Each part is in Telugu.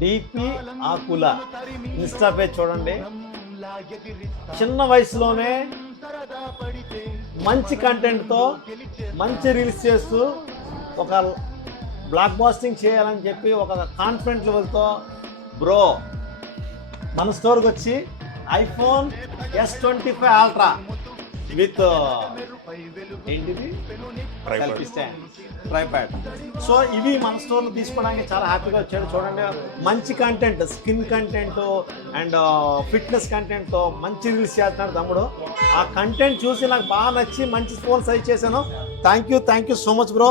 డిపి ఆకుల ఇన్స్టా పేజ్ చూడండి. చిన్న వయసులోనే మంచి కంటెంట్తో మంచి రీల్స్ చేస్తూ ఒక బ్లాక్ బాస్టింగ్ చేయాలని చెప్పి ఒక కాన్ఫిడెంట్ లెవెల్తో బ్రో మన స్టోర్కి వచ్చి ఐఫోన్ S25 అల్ట్రా విత్ ఏంటిది సెల్ఫీ స్టాండ్ ట్రైపాడ్. సో ఇవి మన స్టోర్లో తీసుకోవడానికి చాలా హ్యాపీగా వచ్చాడు. చూడండి, మంచి content, skin content and fitness కంటెంట్తో మంచి రీల్స్ చేస్తున్నాడు తమ్ముడు. ఆ కంటెంట్ చూసి నాకు బాగా నచ్చి మంచి ఫోన్ సజెస్ట్ చేశాను. Thank you so much bro.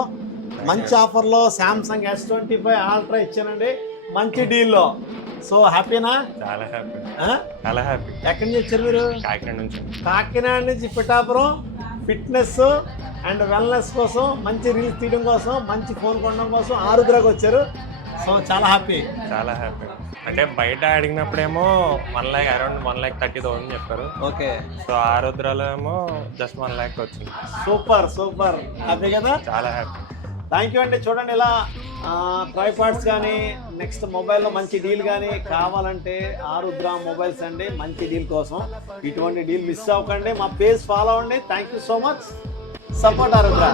మంచి ఆఫర్లో శాంసంగ్ S25 అల్ట్రా ఇచ్చానండి, మంచి డీల్లో. సో హ్యాపీనా? చాలా హ్యాపీ, చాలా హ్యాపీ. ఎక్కడి నుంచి వచ్చారు మీరు? కాకినాడ నుంచి పిఠాపురం ఫిట్నెస్ అండ్ వెల్నెస్ కోసం, మంచి రీల్స్ తీయడం కోసం, మంచి ఫోన్ కొనడం కోసం ఆరుద్రాకి వచ్చారు. సో చాలా హ్యాపీ. అంటే బయట అడిగినప్పుడేమో 1 lakh అరౌండ్ 1,30,000 చెప్పారు. ఓకే. సో ఆరుద్రాలో ఏమో జస్ట్ 1 lakh వచ్చింది. సూపర్ హ్యాపీ కదా? చాలా హ్యాపీ. థ్యాంక్ యూ అండి. చూడండి, ఇలా ట్రైపాడ్స్ కానీ నెక్స్ట్ మొబైల్లో మంచి డీల్ కానీ కావాలంటే ఆరుద్ర మొబైల్స్ అండి, మంచి డీల్ కోసం. ఇటువంటి డీల్ మిస్ అవ్వకండి. మా పేజ్ ఫాలో అవ్వండి. Thank you so much. Support Arudra.